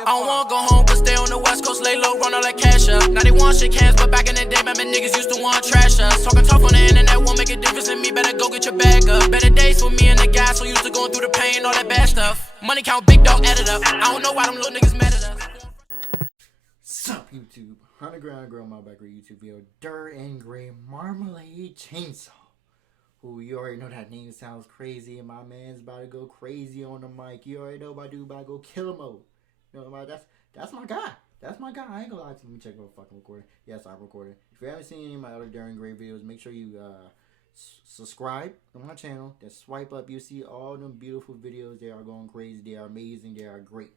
I don't wanna go home, but stay on the west coast, lay low, run all that cash up. Now they want shit cans, but back in the day, remember niggas used to want trash us. Talking tough on the internet won't make a difference in me, better go get your bag up. Better days for me and the guys, so used to going through the pain, all that bad stuff. Money count, big dog, add it up. I don't know why them little niggas mad at us. Sup YouTube, Underground Girl, my back YouTube video, DIR and Gray Marmalade Chainsaw. Who you already know that name sounds crazy, and my man's about to go crazy on the mic. You already know about dude about to go kill mode. You know about that's my guy. That's my guy. I ain't gonna lie to you. Let me check my fucking recording. Yes, I'm recording. If you haven't seen any of my other DIR and Gray videos, make sure you subscribe to my channel. Then swipe up. You see all them beautiful videos. They are going crazy. They are amazing. They are great.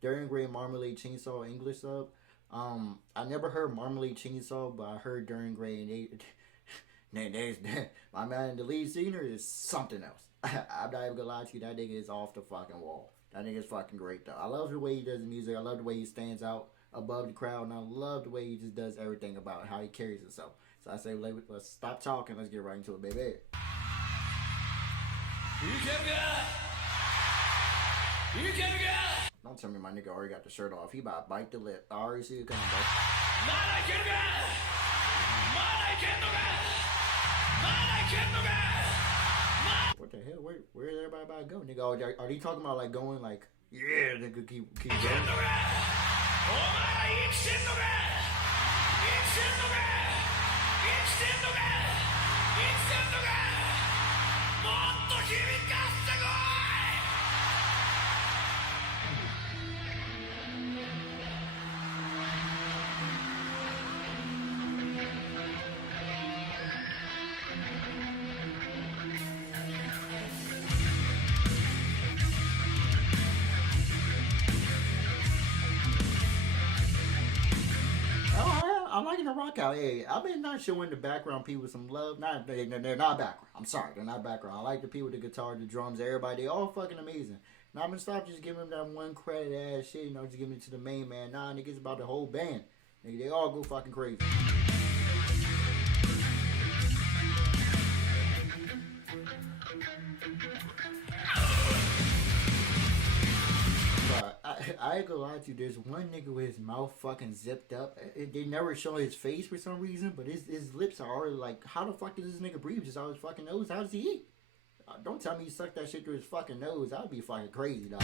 DIR and Gray Marmalade Chainsaw English sub. I never heard Marmalade Chainsaw, but I heard DIR and Gray, and my man, the lead singer, is something else. I'm not even gonna lie to you, that nigga is off the fucking wall. That nigga is fucking great though. I love the way he does the music. I love the way he stands out above the crowd, and I love the way he just does everything about how he carries himself. So I say, let's stop talking. Let's get right into it, baby. Don't tell me my nigga already got the shirt off. He about to bite the lip. I already see it coming, bro. What the hell? Where is everybody about to go, nigga? Are they talking about like going like, yeah, nigga, keep going? I'm liking the rock out. Hey, I've been not showing the background people some love. They're not background. I'm sorry, they're not background. I like the people with the guitar, the drums, everybody. They all fucking amazing. Now I'm gonna stop just giving them that one credit ass shit, you know, just giving it to the main man. Nah, niggas about the whole band. Nigga, they all go fucking crazy. I ain't gonna lie to you, there's one nigga with his mouth fucking zipped up. They never show his face for some reason, but his lips are already like, how the fuck does this nigga breathe just out his fucking nose? How does he eat? Don't tell me he sucked that shit through his fucking nose. That would be fucking crazy, dog.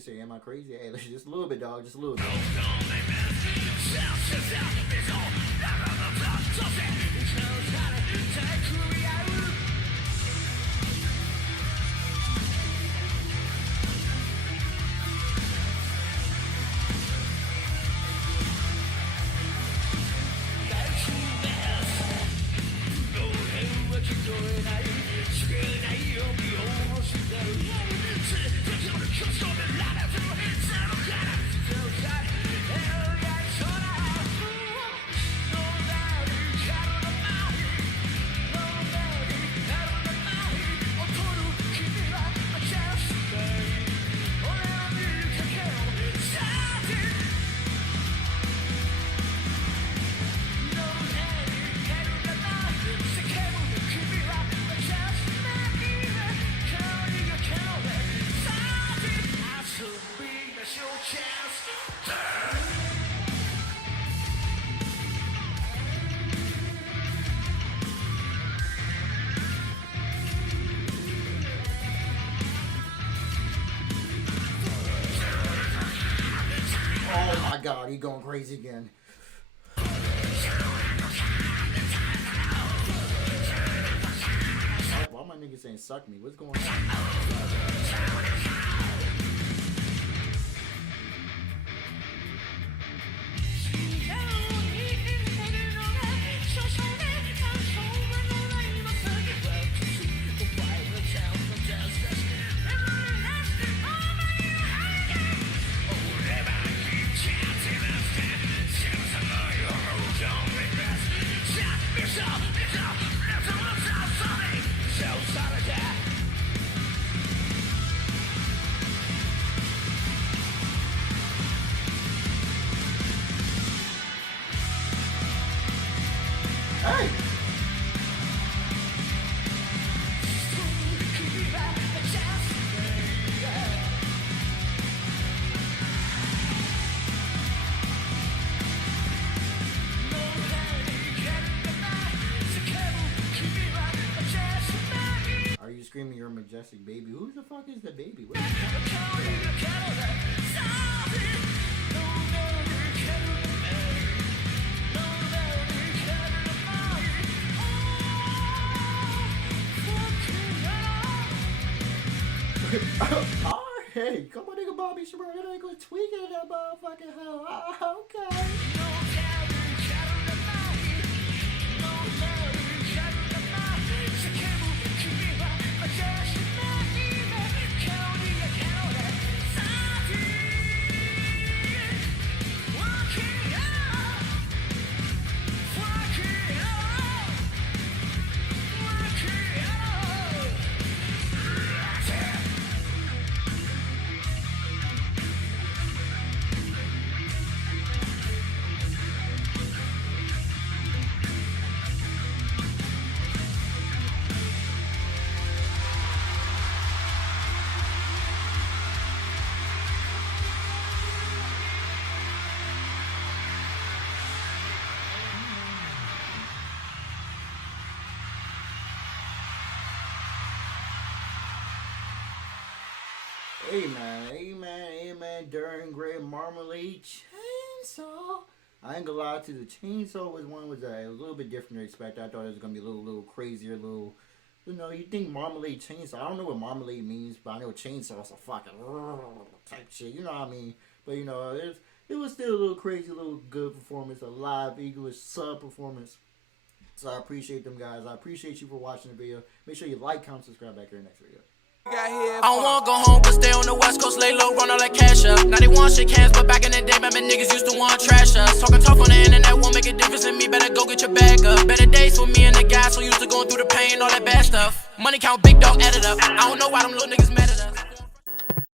Say, am I crazy? Hey, just a little bit, dog. Just a little bit. Oh my god, he going crazy again. Why my nigga saying suck me? What's going on? Hey! Are you screaming you're a majestic baby? Who the fuck is the baby? What Alright, come on, nigga, Bobby Shabir. That ain't gonna tweak it in that motherfucking hell. Okay. Amen, during Great Marmalade Chainsaw. I ain't gonna lie to the chainsaw was a little bit different to expect. I thought it was gonna be a little crazier, you think Marmalade Chainsaw. I don't know what Marmalade means, but I know chainsaw is a fucking type shit, you know what I mean? But it was still a little crazy, a little good performance, a live English sub performance. So I appreciate them guys. I appreciate you for watching the video. Make sure you like, comment, subscribe back here in the next video. I don't wanna go home, but stay on the West Coast, lay low, run all that cash up. Now they want shake hands, but back in the day, man, niggas used to want trash us. Talking tough on the internet won't make a difference in me, better go get your bag up. Better days for me and the guys, so used to going through the pain, all that bad stuff. Money count, big dog, add it up. I don't know why them little niggas mad.